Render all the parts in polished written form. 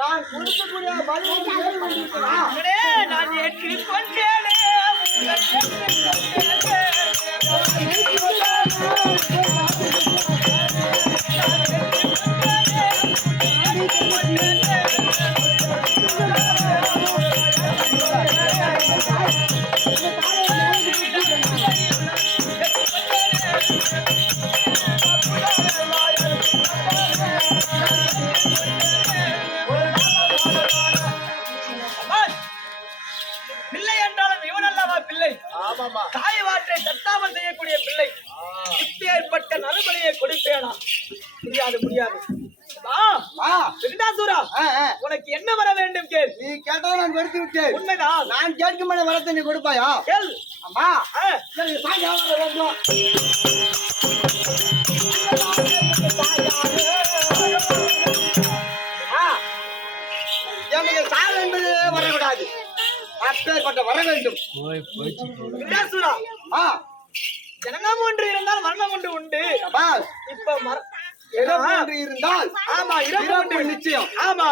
நான் கொடுக்கக்கூடிய நான் ஏற்றி கொண்டேனே பிள்ளை என்றாலும் இவன் அல்லவா பிள்ளை? தாய் வாற்றை தட்டாமல் செய்யக்கூடிய பிள்ளை. இப்பேற்பட்ட நறுமலையை கொடுப்பேனா? முடியாது முடியாது. உனக்கு என்ன வர வேண்டும் கேள். நீ கேட்டா நான் வெறுத்து விட்டேன். உண்மைதான். நான் கேட்கும் வரத்தை நீ கொடுப்பாயா? கேள். அம்மா வேண்டும். எனக்கு சாவு என்பது வரக்கூடாது. அப்பேற்பட்ட வர வேண்டும். ஜனனம் ஒன்று இருந்தால் மரணம் ஒன்று உண்டு. இப்ப இருந்தால் ஆமா இறப்பு நிச்சயம். ஆமா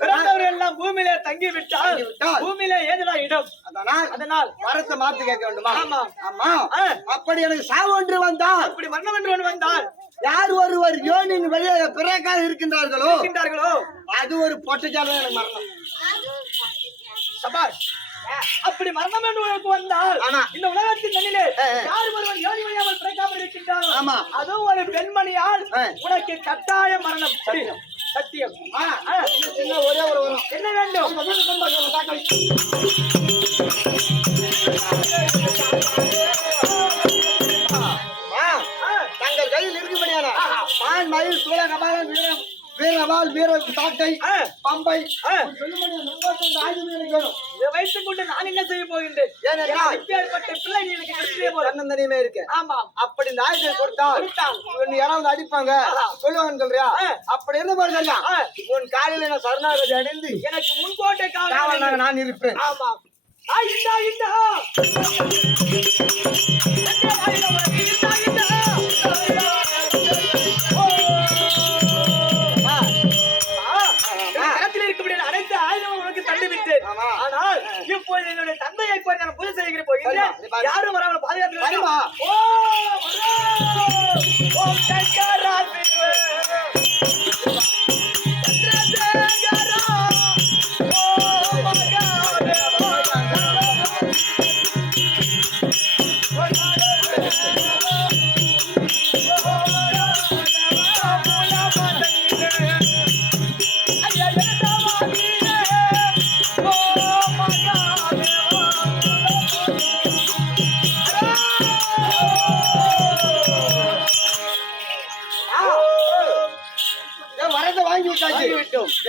பிறந்தவர்கள் எல்லாம் பூமியிலே தங்கி விட்டால் பூமியிலே ஏதுடா இடம். அதனால் வரத்தை மாற்றி கேட்க வேண்டுமா? ஆமா ஆமா. அப்படி எனக்கு சாவு ஒன்று வந்தால், அப்படி மரணம் என்று ஒன்று வந்தால், யார் ஒருவர் யோனின் வெளியே பிறக்காக இருக்கின்றார்களோ அது ஒரு பொட்டச்சாலும் எனக்கு மரணம். சபாஷ். அப்படி மரணம் என்று உனக்கு வந்தால் இந்த உலகத்தின் நன்னிலே யார் ஒருவர் யோனி வழியாமல் பிறக்காமல் இருக்கின்றாரோ அதுவும் ஒரு பெண்மணியால் உனக்கு கட்டாய மரணம். சத்தியம். ஒரே ஒரு வரும். என்ன வேண்டும்? தங்கள் கையில் இருக்கும்படியான பான் மயில் சூழ கபாலம் வீரவால் வீர சாட்டை பம்பை இதை வைத்துக் கொண்டு நான் என்ன செய்ய போகின்றேன்? பிள்ளை தன்னந்தனியுமே இருக்கு. ஆமா. அப்படி இந்த ஆயுதத்தை கொடுத்தால் யாராவது அடிப்பாங்க சொல்லுவாங்க சொல்றியா? அப்படி இருந்த பாருங்க உன் காலையில நான் சரணாகதி அடைந்து எனக்கு முன்கோட்டை காவல் நான் இருப்பேன். ஆமா. அனைத்து ஆயுதமும் உனக்கு தள்ளிவிட்டேன். ஆனால் இப்போது என்னுடைய தந்தையை போய் நான் பூஜை செய்கிற போகிறேன். யாரும் வராமல் பாதுகாத்து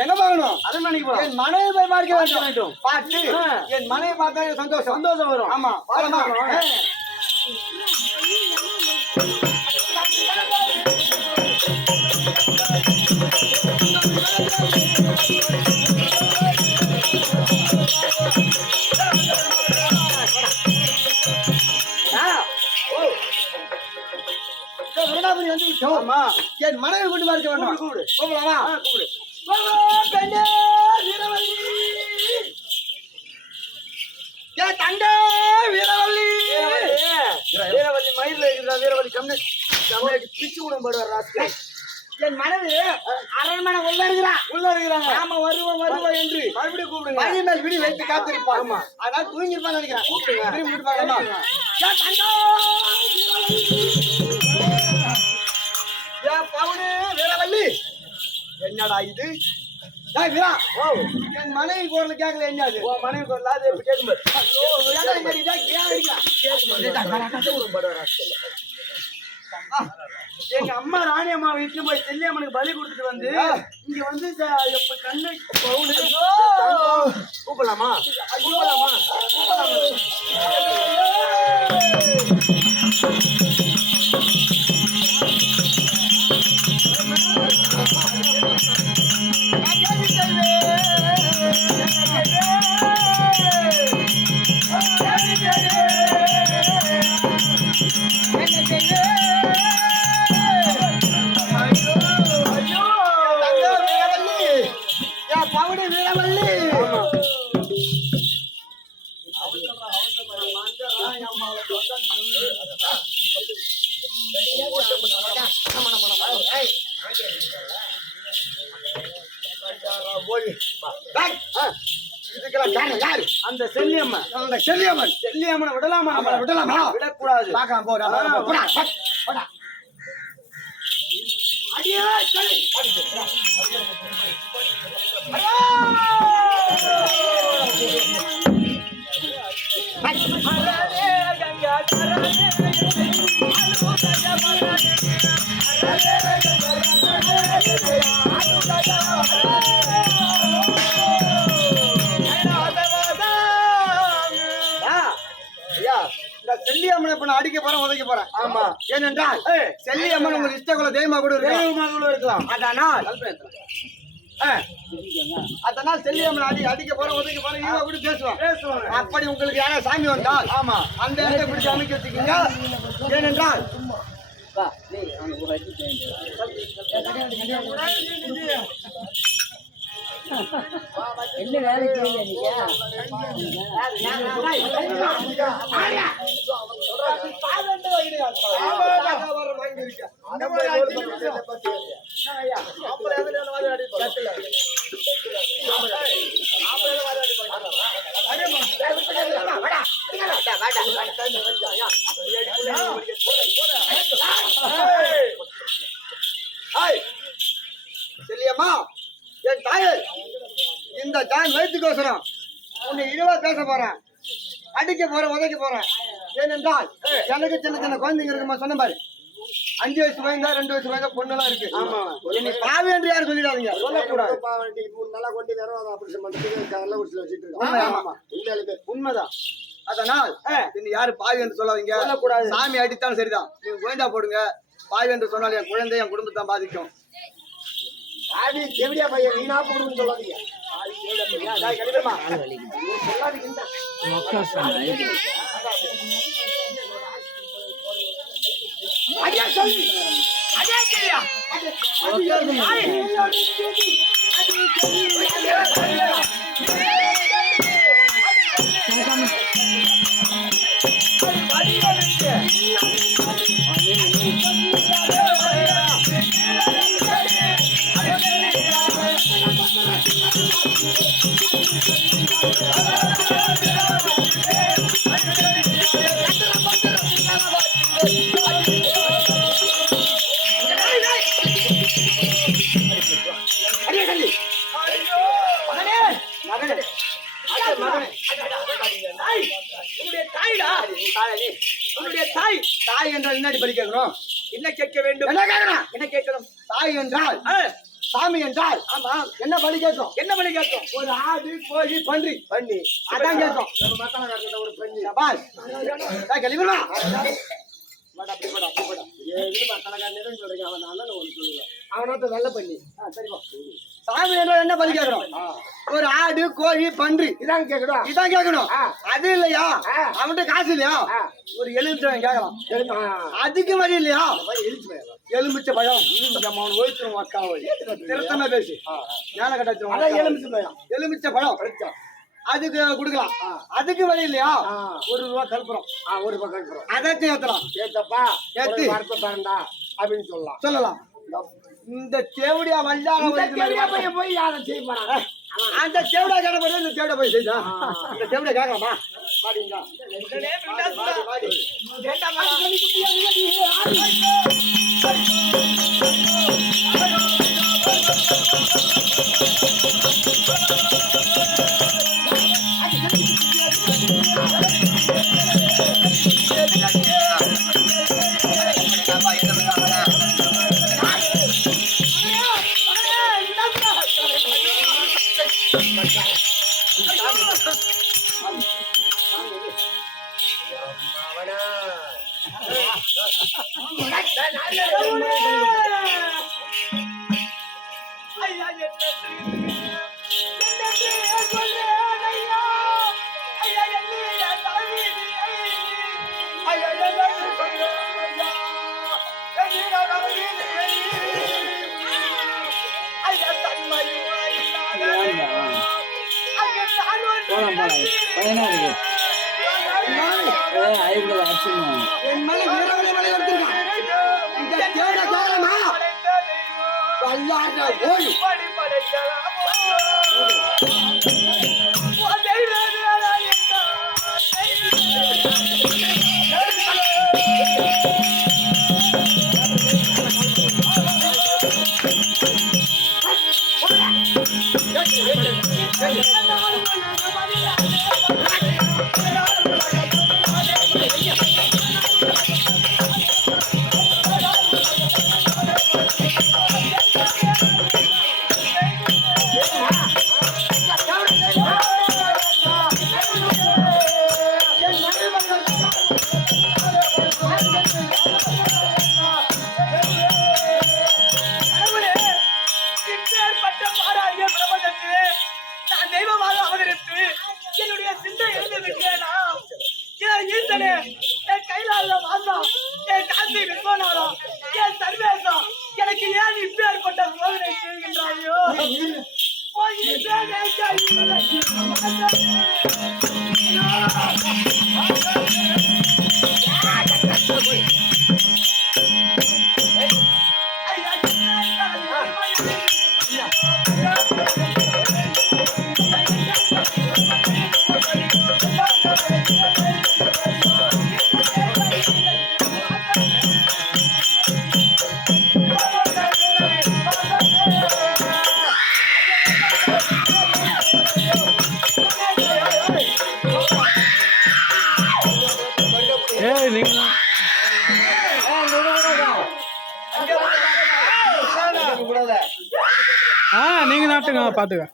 எங்க போகணும்? என் மனைவி போய் பார்க்க வேண்டும். பார்த்து என் மனைவி பார்த்தா சந்தோஷம் வரும். ஆமா. என் மனைவி கொண்டு பார்க்க வேண்டும். கூப்பிடலாமா? கூப்பிடு. தண்டே வீரவல்லி வீரவல்லி மயில இருக்கிற வீரவல்லி கம்மி பிச்சு விடும் போடுவார். என் மனைவி அரண்மனை உள்ள இருக்கிறாங்க. நாம வருவோம் என்று மறுபடியும் கூப்பிடுங்க. மணி மேல் விடி வைத்து காத்திருப்பாங்க. அதான் தூங்கிருப்பான்னு நினைக்கிறேன். கூப்பிடுங்க. வீரவல்லி என்னடா இது? என் மனைவி குரல் கேட்கல. என்னது மனைவி குரல்? எங்க அம்மா ராணி அம்மா வீட்டுல போய் செல்லியம்மனுக்கு பலி கொடுத்துட்டு வந்து இங்க வந்து கண்ணை கூப்பிடலாமா? ஐயோ இதுக்கெல்லாம் காரணம் யாரு? அந்த செல்லியம்மன். அந்த செல்லியம்மன். செல்லியம்மனை விடலாமா? நம்மள விடலாமா? விடக்கூடாது. பார்க்கலாம் போடா. போடா. அடியே செல்லி. செல்லியம்மனை இப்ப நான் அடிக்க போறேன், உதைக்க போறேன். ஆமா. ஏனென்றால் செல்லியம்மன் உங்க இஷ்டக்குள்ள தெய்வமா கூட இருக்கலாம். அதனால் செல்லியம்மன் அடிக்க போறேன், உதைக்க போறேன், இவங்க கூட பேசுவாங்க. அப்படி உங்களுக்கு யாரா சாமி வந்தால் ஆமா அந்த இடத்தை பிடிச்சி அமைக்க வச்சுக்கீங்க. ஏனென்றால் என்ன வேலை செய்யல செல்லியம்மா, என் தாயே, இந்த தான் வயிற்றுக்கோசரம் உன்னை இழிவா பேச போறேன், அடிக்க போறேன், உதைக்க போறேன். ஏனென்றால் எனக்கு சின்ன சின்ன குழந்தைங்க இருக்குமா சொன்ன பாரு. 5 வயசு வயதா 2 வயசு வயதா பொண்ணெல்லாம் இருக்கு. என்னை பாவி என்று யாரும் சொல்லிடாதீங்க, சொல்லக்கூடாது. உண்மைதான். அதனால் இன்னும் யாரு பாவி என்று சொல்லாதீங்க, சொல்லக்கூடாது. சாமி அடித்தாலும் சரிதான், நீங்க கோயந்தா போடுங்க. பாவி என்று சொன்னால் என் குழந்தை என் குடும்பத்தான் பாதிக்கும். ஆடி தேவடியா பையன் நீனா போடுன்னு சொல்லாதீங்க. ஐயா சொல்லி அடே கேயா தாய் என்றால் என்ன படி கேட்கணும்? என்ன கேட்க வேண்டும்? என்ன கேட்கணும்? என்ன கேட்கணும்? தாய் என்றால் சாமி என்றால் ஆமா என்ன பலி கேட்கும்? என்ன பலி கேட்கும்? ஒரு ஆடு, கோழி, பன்றி அதான் கேட்கும். ஒரு பன்றி பாஸ் கழிவுமா அவனோட நல்ல பண்ணி சாமி என்றால் என்ன பலி கேட்கணும்? ஒரு ஆடு, கோழி, பன்றி இதான் கேட்கணும். இதான் கேட்கணும். அது இல்லையா அவன்கிட்ட காசு இல்லையா? ஒரு எலுமிச்சம் கேட்கலாம். அதுக்கு வழி இல்லையா? எலுமிச்ச பழம் அவன் ஓய்ச்சிரும் அக்காவை திருத்தமா பேசி ஞான கட்டாச்சிரும். எலுமிச்ச பழம் அதுக்கு கொடுக்கலாம். அதுக்கு வழி இல்லையா? ₹1 கல்புரம். ₹1 கல்புரம் அதையும் ஏத்தலாம். ஏத்தப்பா ஏத்தி அப்படின்னு சொல்லலாம். இந்த தேவடியா வந்தார போய் யாரும் செய்ய போறாங்க. அந்த தேவடா கேட்கப்பட இந்த தேவடா போய் செய்தா இந்த தேவடா கேட்கலாமா? பாத்தீங்களா அல்லாத ஓய் படி படைக்கலாமோ ஓ தெய்வமே அழகா நான் தெய்வமாக அவதரித்து என்னுடைய சிந்தை எழுந்து விட்டேனா ஈசனே என் கைலால வாசா என் காந்தி விஸ்வநாதா என் சர்வேசா எனக்கு ஏன் இப்பேற்பட்ட சோதனை செய்கின்றாயோ ஓ ஈசனே நீங்க நாட்டுங்க பாத்துக்க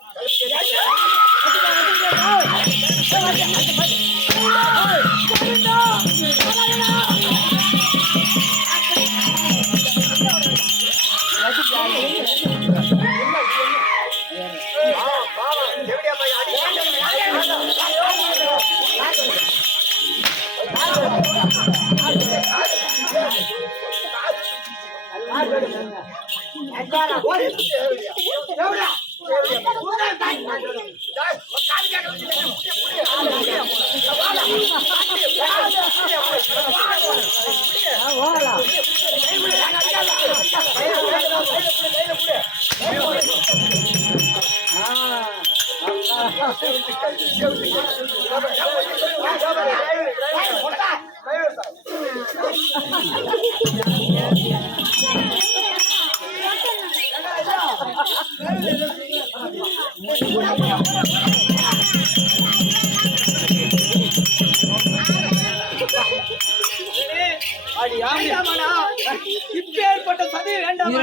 இப்பேற்பட்ட சதி வேண்டாம்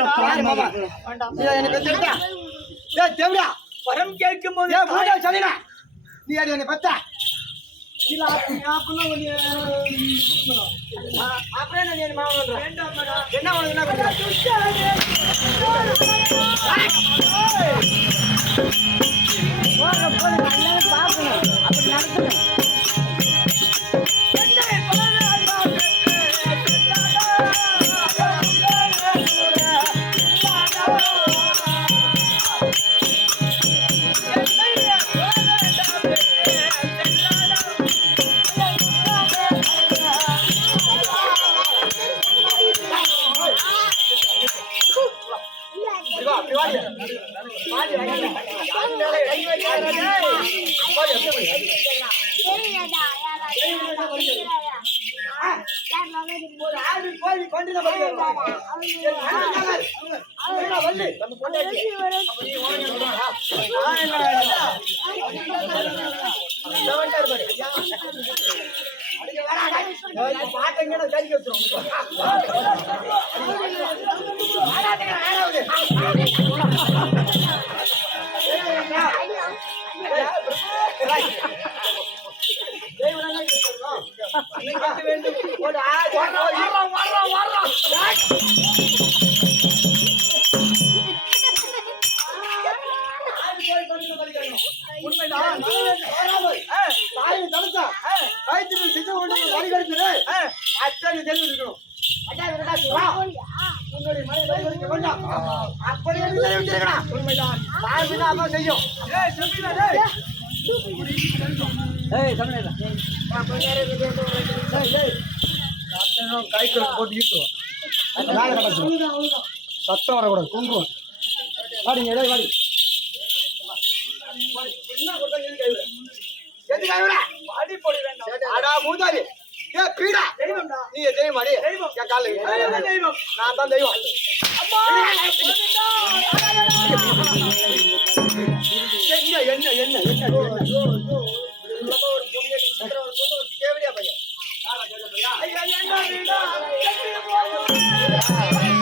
வரம் கேட்கும் போது நீ அடி என்னை பத்தா அப்புறம் என்ன உனக்கு பார்க்கணும் அப்படி நடக்கணும் சத்தம் வரக்கூடாது கொண்டுருவோம் வாடிங்க டேய் வாடி என்ன கொடுத்தா நீ கைவிட எது கைவிட பாடி போட வேண்டாம். அடா மூதாரி ஏ பீடா தெய்வம்டா. நீ தெய்வம் மாடி தெய்வம். என் கால்ல தெய்வம், தெய்வம். நான் தான் தெய்வம் அம்மா, கோவிந்தா. என்ன என்ன என்ன என்ன ஒரு பொண்ணு சித்திர ஒரு பொண்ணு ஒரு கேவடியா பையன் ஐயா, என்ன வீடா? எப்படி போகும்?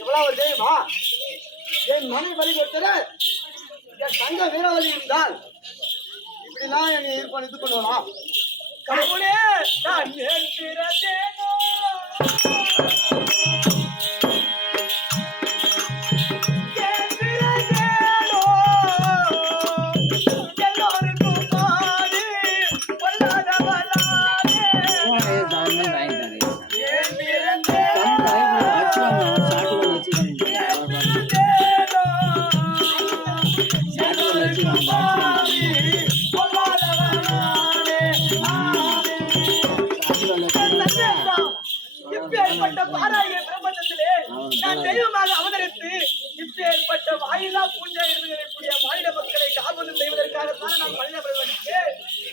எவ்வளவு ஒரு தெய்வமா என் மனை வழி கொடுத்தது என் தங்க வீரவழி இருந்தால் இப்படிலாம் என்னை இருப்பான் இது பண்ணுவானா கடவுளே, நான் ஏற்கிறதேனோ. ஏற்கிறதேனோ. எல்லோருக்கும் பாடி பொல்லாதவளானே. இப்பேற்பட்ட பாராய பிரபஞ்சத்திலே நான் தெய்வமாக அவதரித்து இப்பேற்பட்ட வாயிலா பூஜை இருக்கக்கூடிய மாநில மக்களை காப்பது செய்வதற்காகத்தான் நான் மனித பிரபஞ்சத்திலே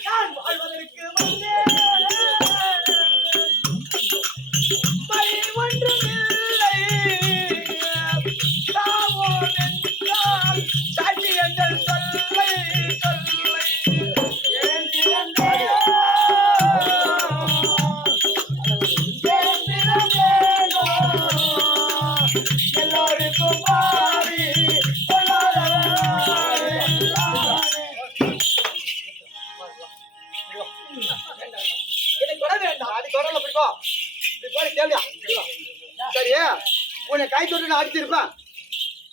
நான் வாழ்வதற்கு வந்தேன். வழி ஒன்றுமில்லை. தாவோ என்றால் சாட்சி எங்கள் சொல்லை ஏன் திறந்தேன். எல்லோருக்கும் பாரி எனக்கு வர வேண்டாம். அடி தொடரல பிடிக்கும் இப்படி போய் கேள்வியா சரி உன்னை கை தொட்டு நான் அடிச்சிருப்பேன்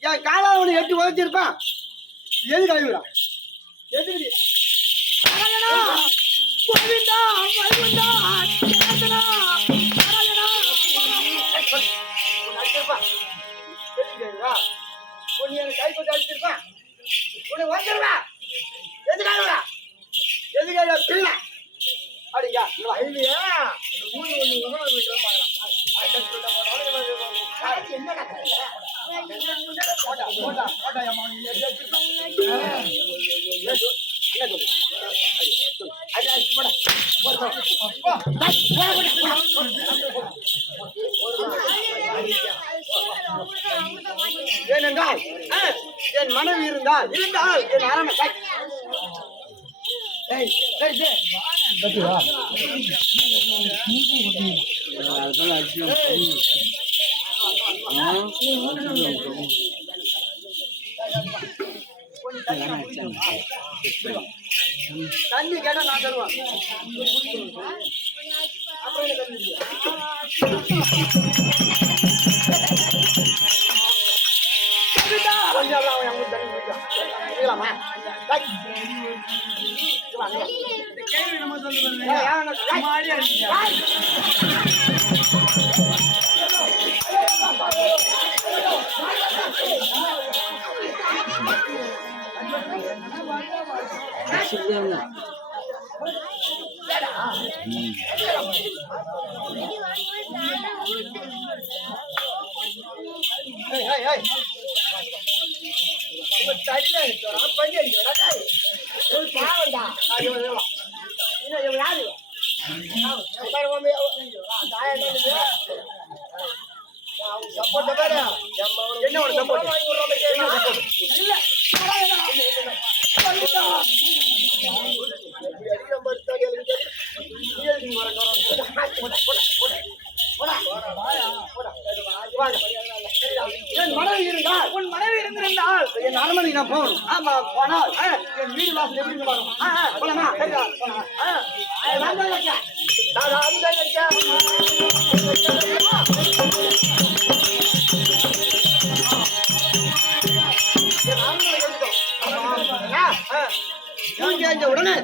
என் காலால் உன்னை எட்டி உதச்சிருப்பேன் எது கழுவிடான் எதுக்கு நாராயணா, கோவிந்தா, வைகுண்டா, ஜனார்தனா, நாராயணா. உன்னை அடிச்சிருப்பேன் எதுக்கு கழுவிடா உன்னை எனக்கு கை தொட்டு அடிச்சிருப்பேன் உன்னை வந்துருவேன் எது கழுவிடா எது கழுவிடா பிள்ளை அப்படிங்க இல்லையா ஏனென்றால் என் மனைவி இருந்தால் என் அரமை தண்ணி கேட்டா நான் தருவேன் அப்புறம் என்ன தண்ணி கொஞ்சம் அவன் அவங்களுக்கு தண்ணி குடிக்கலாமா கேள்வி நம்ம சொல்லுங்க. தடியில நான் போகணும். ஆமா போனால் என் வீடு வாசல் எப்படி இருந்து வரும்? போலாமா? தூங்கி எழுந்த உடனே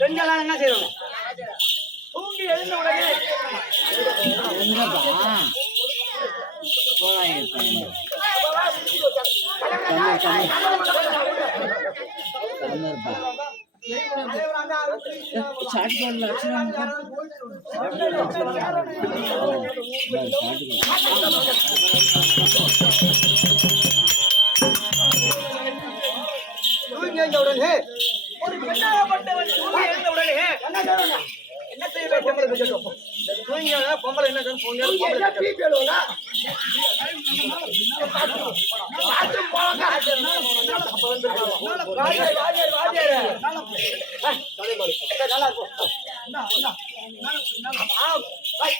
பெண்கள் என்ன செய்யணும்? தூங்கி எழுந்த உடனே தூங்கி எழுந்த உடனே ஒரு பெண்ணாகப்பட்டவன் தூங்கி எழுந்த உடனே என்ன செய்ய வேண்டும்? தூங்கி பொம்பளை என்ன பொம்பளை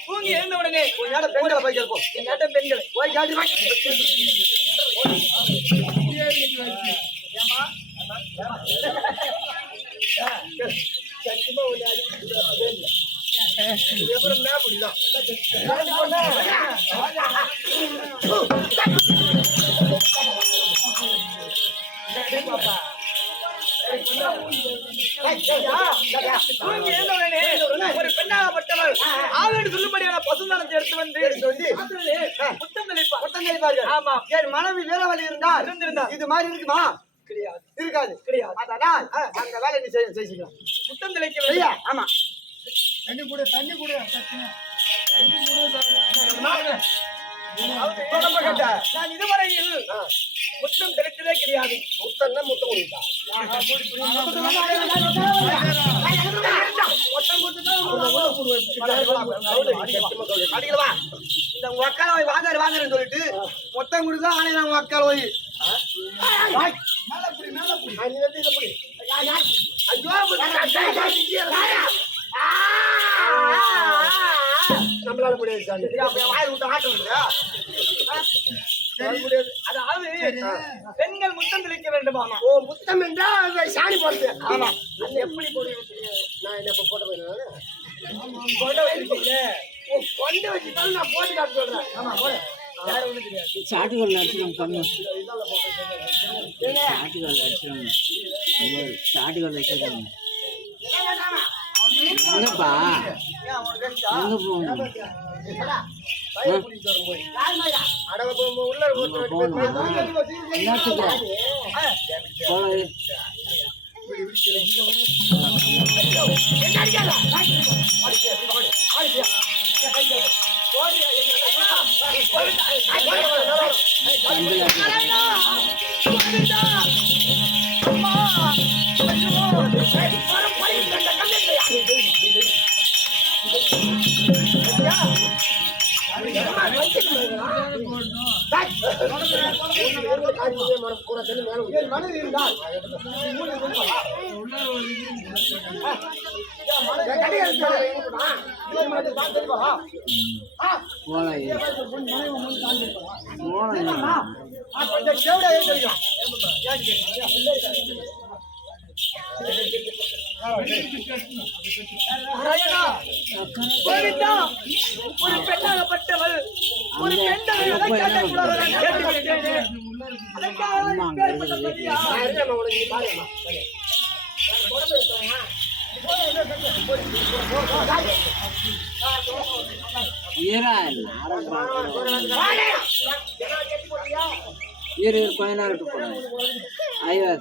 தூங்கி எழுந்த உடனே பெண்களை போய் கேட்போம். என் பெண்களை போய் காட்டி தூங்கி எழுந்த உடனே ஒரு பெண்ணாகப்பட்டவள் ஆவேடு சொல்லும்படியான பசுந்தானத்தை எடுத்து வந்து புத்தம் தெளிப்பார். ஆமா, என் மனைவி வீரவலி இருந்தால் இருந்திருந்தால் இது மாதிரி இருக்குமா? கிடையாது இருக்காது. கிடையாது. அதனால் அந்த வேலை நீ செய்யலாம். புத்தம் தெளிக்க சரியா? வேண்டும். ஆமா. நான் இதுவரையில் முத்தம் தெளித்ததே கிடையாது. அடிக்கலவா? இந்த ஒக்கால போய் வாங்குறேன்னு சொல்லிட்டு மொத்தம் கொடுத்தா ஆனா நான் ஒக்கால போய் நம்மளால முடியாது. வாயில் விட்டு ஆட்டம் அதாவது பெண்கள் முத்தம் தெளிக்க வேண்டுமாமா? ஓ, முத்தம் என்றால் சாணி போடுது. ஆமா. அது எப்படி போடுவீங்க? நான் என்ன போட்ட போயிடுறேன். கொண்ட வச்சிருக்கீங்க. கொண்டு வச்சுட்டாலும் நான் போட்டு காட்ட சொல்றேன். ஆமா, போடு. வேற ஒண்ணும் தெரியாது. சாட்டுகள் அடிச்சிடும் பண்ணு சாட்டுகள் அடிச்சிடும் சாட்டுகள் அடிச்சிடும் எங்கப்பா எங்க போகணும் மனைவி இருந்தால் கோவிந்தா, ஒரு பெண்ணாகப்பட்டவள் ஒரு பெண்ணை கொஞ்ச நேரம் போனேன் ஐயா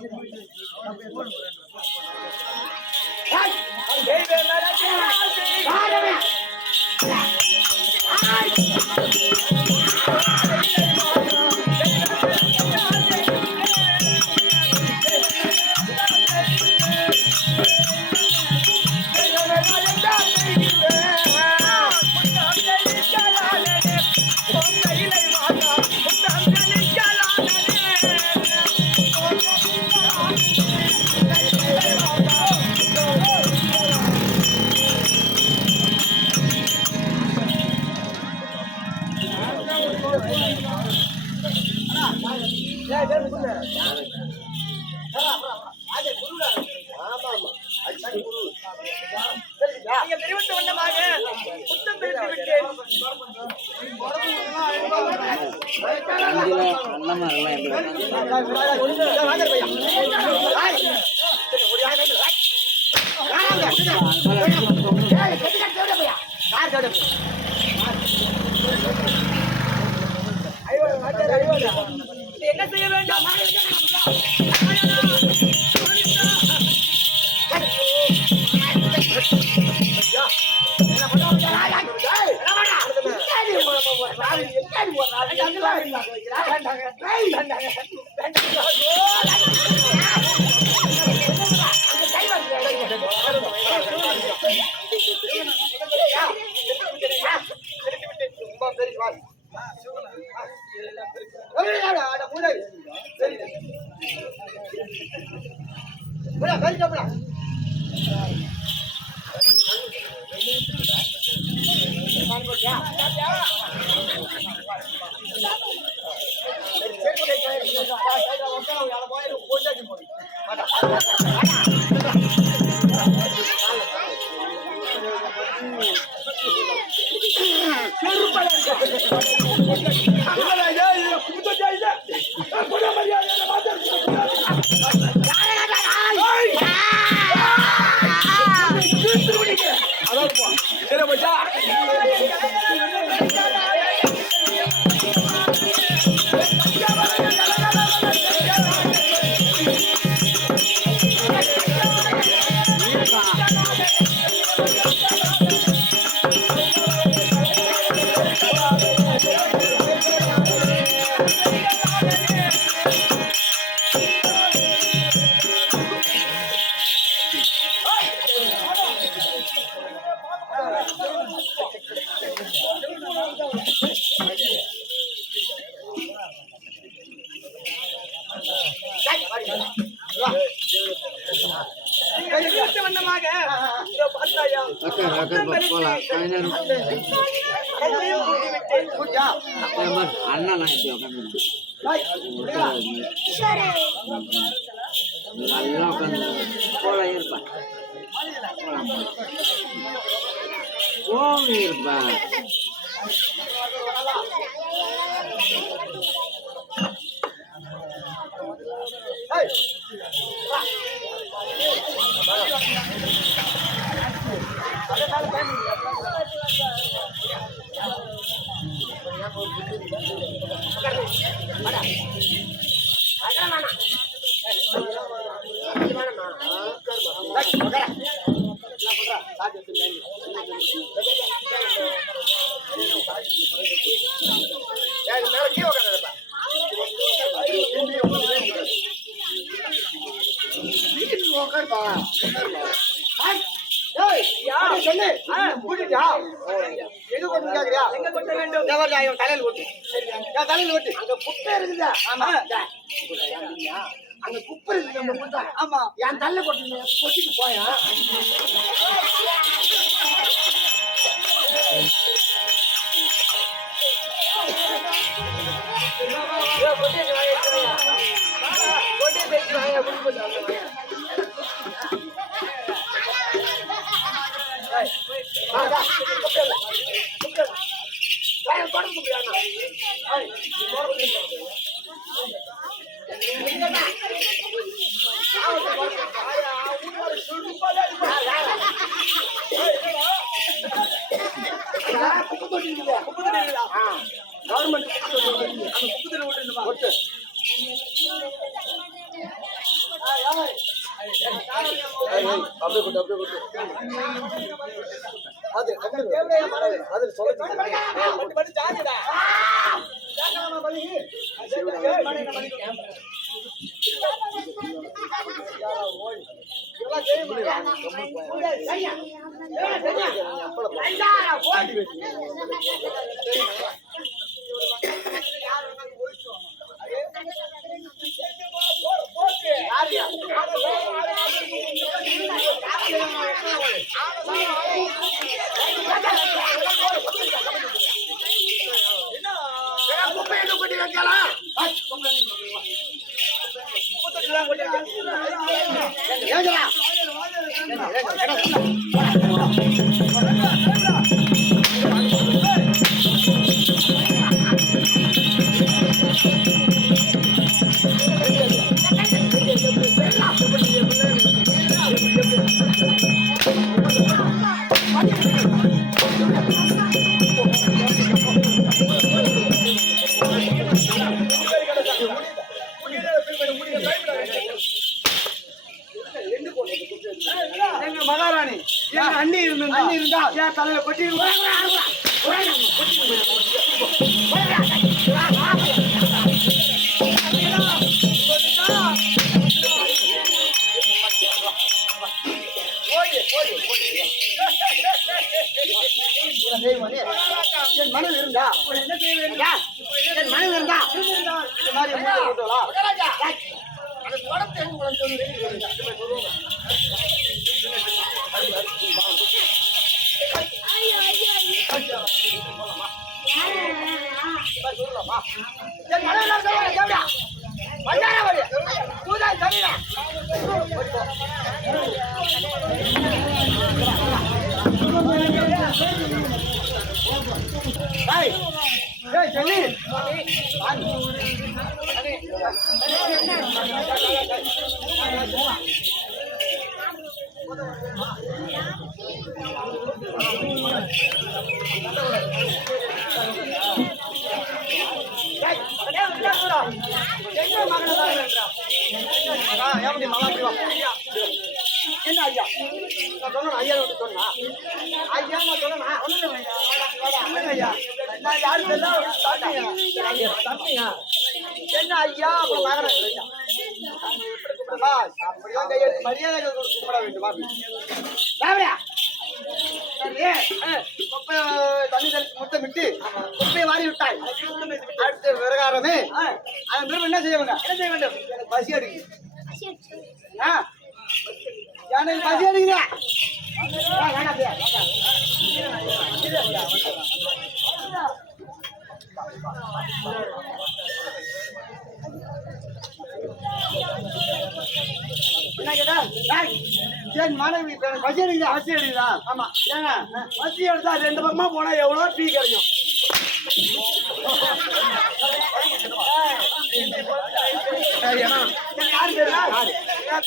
விட்டேன். அஞ்சுல நல்ல மாதிரிலாம் எப்படி என்ன செய்ய வேண்டும்? அண்ணா எப்படி உட்காந்து நல்லா உட்காந்து போல இருப்பா போங்க இருப்பா அங்க குப்பை இருக்குது. ஆமா, என் தள்ள கொட்டிட்டு போயா. ஏஜரா என் அண்ணி இருந்தா என் தலையில கொட்டி என் மனது இருந்தா என்ன செய்ய வேண்டும்? என் மனது இருந்தா இந்த மாதிரி மூட்டை போட்டுவா என் மனது இருந்தா வந்தாரா பூதா சரிடா ஏய் ஏய் ஜெல்லி என்ன ஐயா நான் சொன்னா ஐயா சொன்னா ஐயா நான் சொன்னா ஐயா நான் யாரு தம்பியா என்ன ஐயா அப்புறம் மகனா அப்படிதான் கையெழுத்து மரியாதை கும்பிட வேண்டும் குப்பையை தண்ணி தெளித்து முத்தமிட்டு குப்பையை வாரி விட்டாய் அடுத்த விவகாரமே அதன் பிறகு என்ன செய்ய வேண்டும் எனக்கு பசி அடிக்குது எனக்கு பசி அடிக்குதா என்ன கேட்டா என் மனைவி பசி அடிக்குதா ஆமா ஏங்க பசி எடுத்தா 2 பக்கமா போனா எவ்வளவு டீ கிடைக்கும்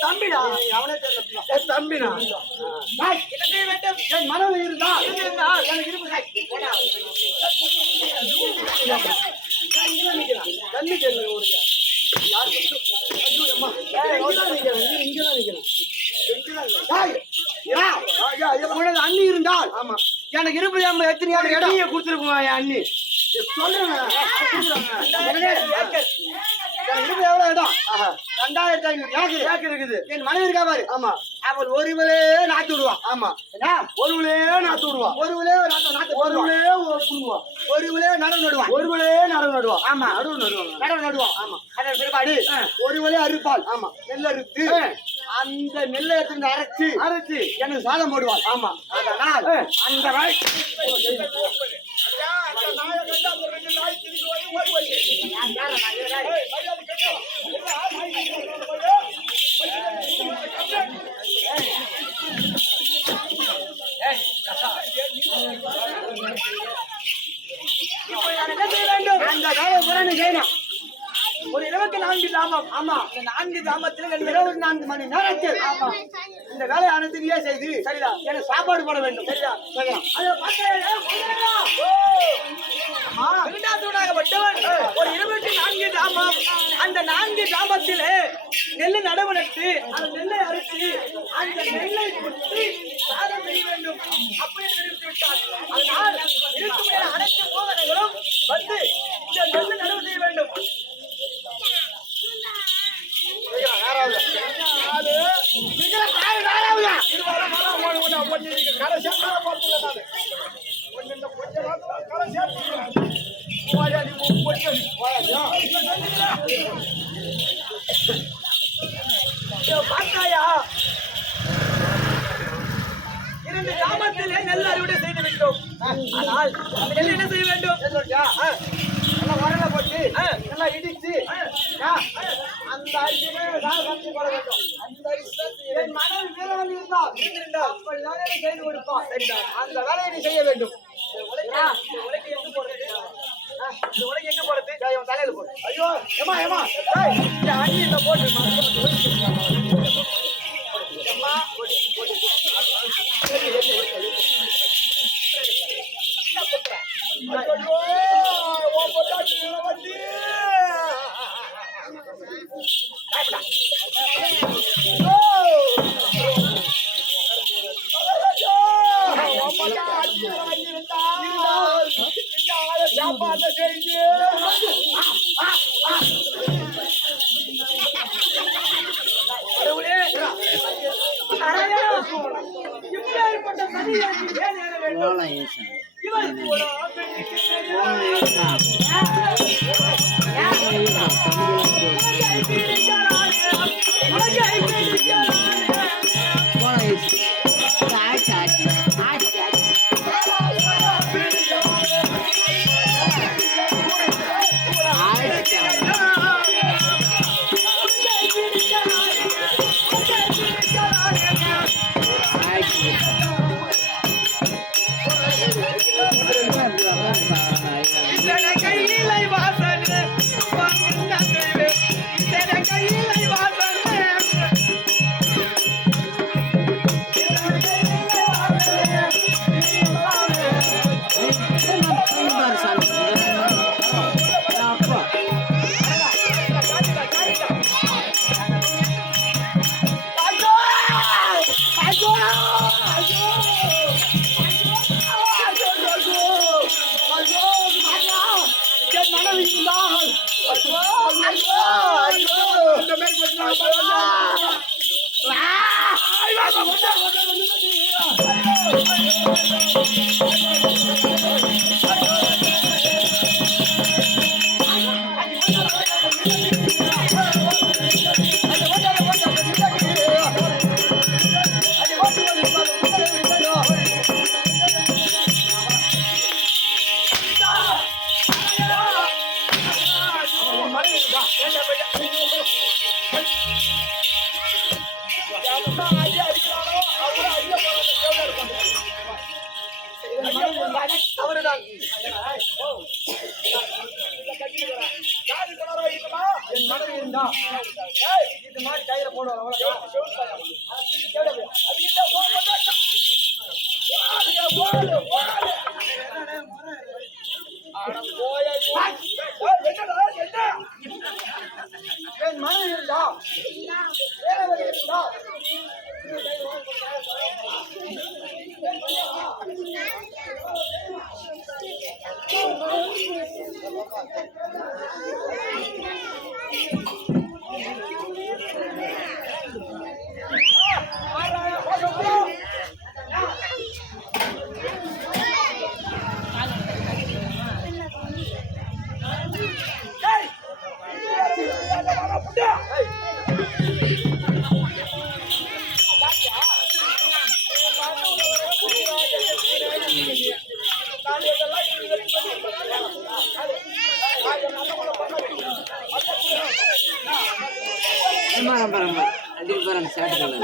தம்பிடா அவனே தம்பினா என் மனைவி இருந்தா எனக்கு இருப்பு தண்ணி கேள்வி அண்ணி இருந்தால் ஆமா எனக்கு இருப்பது எத்தனை இடம் கொடுத்துருக்குமா என் அண்ணி சொல்றேன் எவ்வளவு இடம் 2500 ஏக்கர் இருக்குது என் மனைவி இருக்கா பாரு ஆமா அவள் ஒருவளே நாத்து விடுவான் ஆமா ஒருவளே நாத்து விடுவான் ஒருவளே ஒருவளே நடவு நடுவான் ஒருவளே நடவு நடுவான் ஆமா நடவு நடுவான் ஆமா அதன் பிற்பாடு ஒருவளே அறுப்பாள் ஆமா நெல் அறுத்து அந்த நெல்லை எடுத்து அரைச்சு எனக்கு சாதம் போடுவாள் ஆமா அதனால் அந்த அந்த வேலையை கூட நீ செய்யணும் ஒரு 24 கிராமம் ஆமா இந்த 4 கிராமத்தில் 24 மணி நேரத்தில் ஆமா இந்த வேலையை அனைத்தையே செய்து சரிதா எனக்கு சாப்பாடு போட வேண்டும் சரிதா ஒரு 24 கிராமம் அந்த 4 கிராமத்திலே நெல் நடவு நட்டு அந்த நெல்லை அரிசி அந்த நெல்லை குத்தி சாதம் செய்ய வேண்டும் அப்படி தெரிவித்துவிட்டார் அதனால் இருக்கும் அனைத்து மோதனைகளும் வந்து இந்த நெல் நடவு செய்ய வேண்டும் பார்த்தாயா 2 கிராமத்திலே நெல் அறுவடை செய்து விட்டோம் ஆனால் நெல் என்ன செய்ய வேண்டும் வரல போட்டு நல்லா இடிச்சு அந்த அரிசியை சமைச்சு போட வேண்டும் அந்த அரிசி என் மனைவி வீரவன் இருந்தால் அப்படிதான் செய்து கொடுப்பான் அந்த வேலையை நீ செய்ய வேண்டும் உலகை எங்க போடுறது தலையில போடு ஐயோ ஏமா அண்ணி போட்டு ஏன் ஏற வேண்டும் கோலம் ஈசன் இவள் கூட பெண்ணுக்கு கோலம் ஈசன் கோலம் ஈசன் ஆச்சு ஆச்சு ஆச்சு ஆச்சு கையிலை வாசனை கையிலை வாசனை அவருதான் என் மனைவி இருந்தா இது மாதிரி கையில போடுவாங்க என் மனைவி இருந்தா இருந்தா அடிக்க போறாங்க சாப்பிட்டு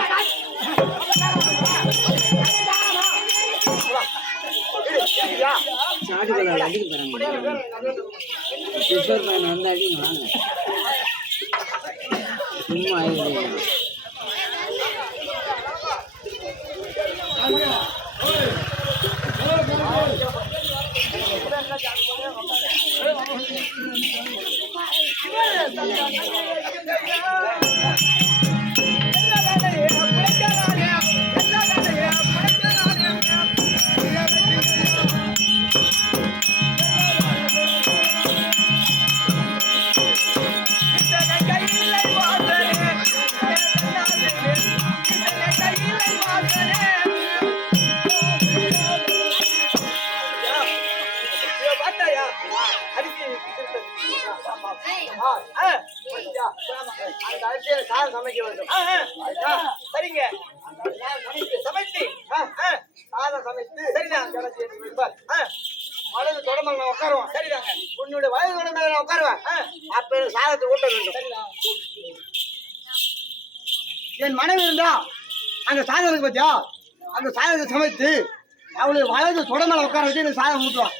சாப்பிட்டு அடிக்க போறாங்க கிஷோர் பையன் வந்து அடிங்க வாங்க சும்மா ஆயிடுது சமைக்க வேண்டும். சரிங்க சமைச்சு சாதம் சமைத்து சரிதான் வலது தொடமல் நான் உட்காருவேன். சரிதாங்க உன்னுடைய வயது தொடமையில நான் உட்காருவேன். அப்ப எனக்கு சாதத்தை ஊட்ட வேண்டும். என் மனைவி இருந்தா அந்த சாதம் இருக்கு பத்தியா, அந்த சாதத்தை சமைத்து அவளுடைய வலது தொடமலை உட்கார வச்சு எனக்கு சாதம் ஊட்டுவான்.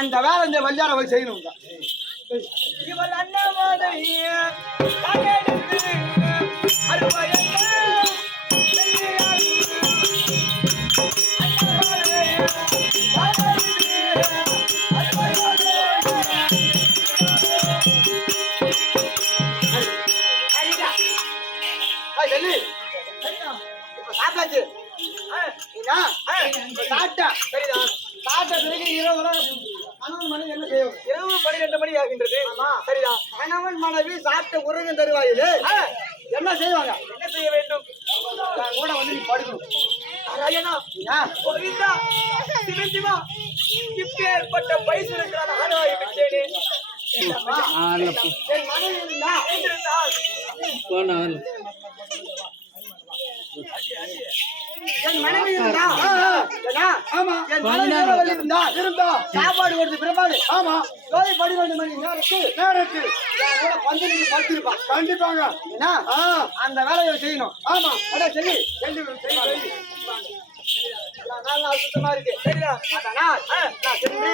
அந்த வேலை இந்த வஞ்சார போய் செய்யணும். இவள் அண்ணாமலைய தகடுத்து அருமையங்க சாப்பிட்டாச்சு. சாப்பிட்டா சரிதான் சாப்பிட்ட பிறகு இரவு கணவன் மனைவி என்ன செய்யும்? இரவு 12 மணி ஆகின்றது ஆமா. சரிதான் கணவன் மனைவி சாப்பிட்ட உறங்கும் தருவாயிலே என்ன செய்வாங்க? என்ன செய்ய வேண்டும் நான் கூட வந்து நீ படுக்கணும். நாராயணா கோவிந்தா சிவசிவா இப்பேற்பட்ட பைசனுக்கான ஆளாகி விட்டேனே. என் மனைவி இருந்தால் என் மனைவி இருந்தா ஆமா என் மனைவி இருந்தா சாப்பாடு கொடுத்து பிறப்பாடு ஆமா ஜோதி 12 மணி நேரத்துக்கு பஞ்சனுக்கு படுத்திருப்பா கண்டிப்பாங்க ஏன்னா அந்த வேலையை செய்யணும் ஆமா அட சரி நாலு நாள் சுத்தமா இருக்கு சரிடா நான் சென்று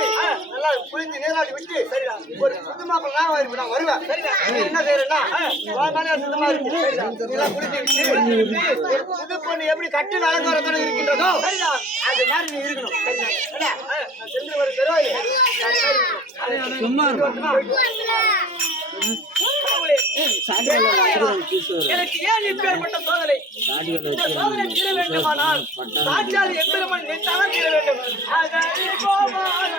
நல்லா குளிந்து நீராடி விட்டு சரிடா ஒரு புது மாப்பிள்ளை நான் வருவேன் சரிடா என்ன செய்யறேன்னா சுத்தமா இருக்கு சரிடா இதெல்லாம் குளித்து விட்டு ஒரு புது பொண்ணு எப்படி கட்டு அலங்காரத்தோட இருக்கின்றதோ சரிடா அது மாதிரி நீ இருக்கணும் சரிடா நான் சென்று ஒரு சும்மா எனக்கு ஏன் இப்பேற்பட்ட சோதனை? இந்த சோதனை தீர வேண்டுமானால் சாட்சாத் எம்பெருமான் நினைத்தாலும் தீர வேண்டும். அகழி கோமாள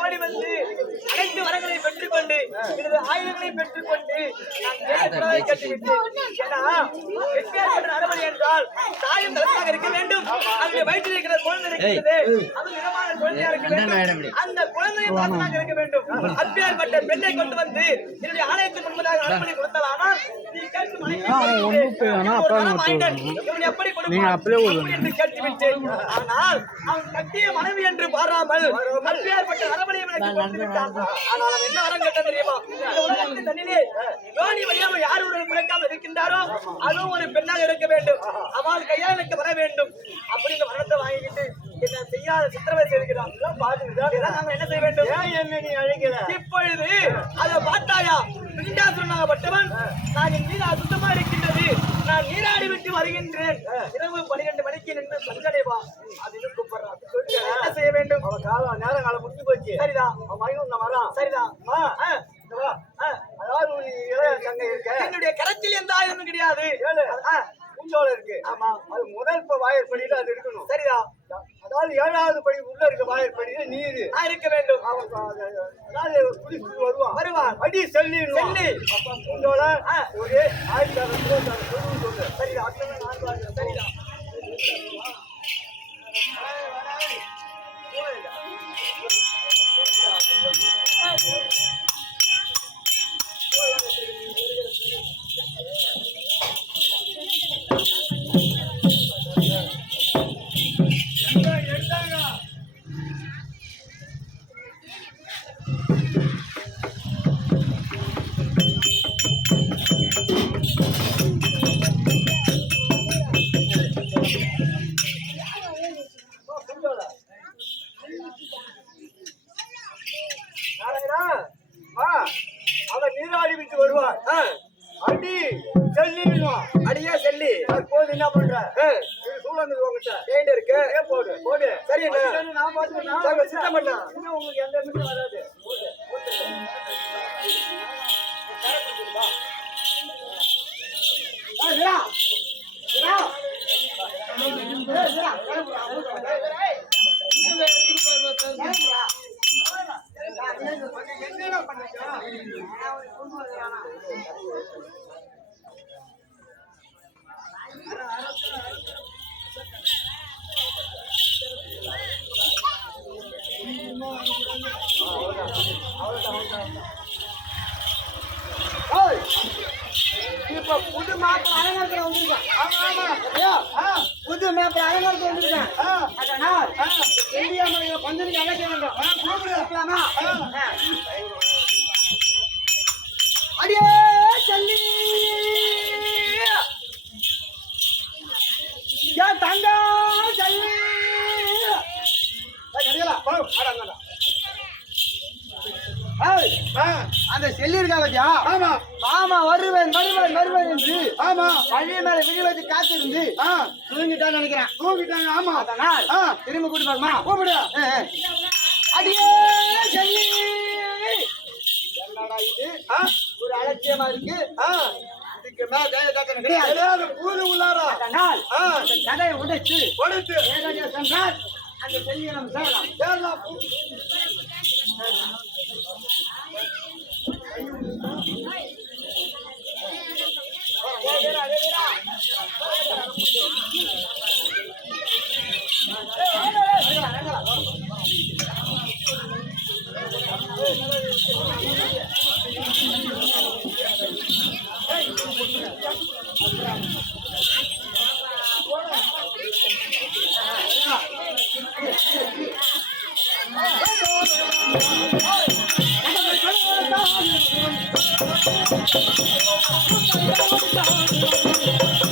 ஓடி வந்து அனைத்து வரங்களை பெற்றுக் கொண்டு எனது ஆயுதங்களை பெற்றுக் கொண்டு அரவணை என்றால் தாயும் தலையாக இருக்க வேண்டும். அந்த வயிற்றில் இருக்கிற குழந்தை இருக்கிறது அது விதமான குழந்தையா இருக்க வேண்டும். அந்த குழந்தையை பாசமாக இருக்க வேண்டும். அப்பேற்பட்ட பெண்ணை கொண்டு வந்து என்னுடைய ஆலயத்தின் முன்பதாக அரவணை கொடுத்தலானால் நீ கேட்கும் எப்படி என்று கேட்டுவிட்டேன். ஆனால் அவன் கட்டிய மனைவி என்று பாராமல் அப்பேற்பட்ட அரவணையை ஆனால் அவன் என்ன வரம் கேட்ட தெரியுமா? இந்த உலகத்தின் தண்ணிலே யோனி வழியாமல் யார் ஒரு பிழைக்காமல் இருக்கின்றாரோ அதுவும் ஒரு பெண்ணாக இருக்க வேண்டும். அவள் கையால் எனக்கு வர வேண்டும். அப்படி இந்த வரத்தை வாங்கிக்கிட்டு என்ன செய்யாத சித்திரவை செய்கிறான். நாங்க என்ன செய்ய வேண்டும்? என்ன நீ அழைக்கிற இப்பொழுது அதை பார்த்தாயா? பிரிண்டாசுரனாகப்பட்டவன் நான் என் மீது அசுத்தமா இருக்கின்றது, நான் நீராடி விட்டு வருகின்றேன், இரவு 12 மணிக்கு நின்று சஞ்சடைவா அது கூப்பிடுறான். என்ன செய்ய வேண்டும்? அவன் காலம் நேரம் காலம் முடிஞ்சு போச்சு. சரிதான் அவன் வரான். சரிதான் அதாவது ஒரு இளைய தங்கை இருக்க என்னுடைய கரத்தில் எந்த ஆயுதமும் கிடையாது. பூஞ்சோல இருக்கு. ஆமா அது முதல் வாயற்படியில அது இருக்கணும். சரிதா அதாவது 7வது படி உள்ள இருக்க வாயற்படியில நீர் இருக்க வேண்டும். அதாவது குளிச்சு வருவான் அடி செல்லி அப்ப பூஞ்சோல ஒரு 1626 சொல்லு. சரிதா சரிதா அவன் நீராடி விட்டு வருவான். அடி செல்லி அடியா செல்லி போது என்ன பண்ற சூழல் உங்ககிட்ட இருக்கு போடு போடு. சரி நான் பார்த்து சித்தம் பண்ண உங்களுக்கு எந்த விஷயம் வராது. இப்ப புது மாப்பிள்ள அலங்காரத்துல வந்திருக்கேன். புது மாப்பிள்ள அலங்காரத்துல வந்திருக்கேன். அதனால் இந்தியா மொழியில பந்தனுக்கு அழைக்க வேண்டும். கூப்பிடலாமா? அடியே சொல்லி ஏன் தங்க சொல்லி அந்த செல்லி இருக்கா பத்தியா? ஆமா ஆமா வருவேன் வருவேன் வருவேன் என்று ஆமா வழி மேல விழி வச்சு காத்திருந்து தூங்கிட்டான்னு நினைக்கிறேன். தூங்கிட்டாங்க. ஆமா அதனால் திரும்ப கூட்டி பாருமா கூப்பிடு. அடியே சொல்லி என்னடா இது ஒரு அலட்சியமா இருக்கு. இதுக்கு மேல கையில காக்கணும் கிடையாது. தெரியாத பூரி உள்ளாரா. அதனால் அந்த கதையை உடைச்சு கொடுத்து நேரடியாக சென்றால் அந்த செல்வியை நம்ம சேரலாம். சேரலாம். Thank you.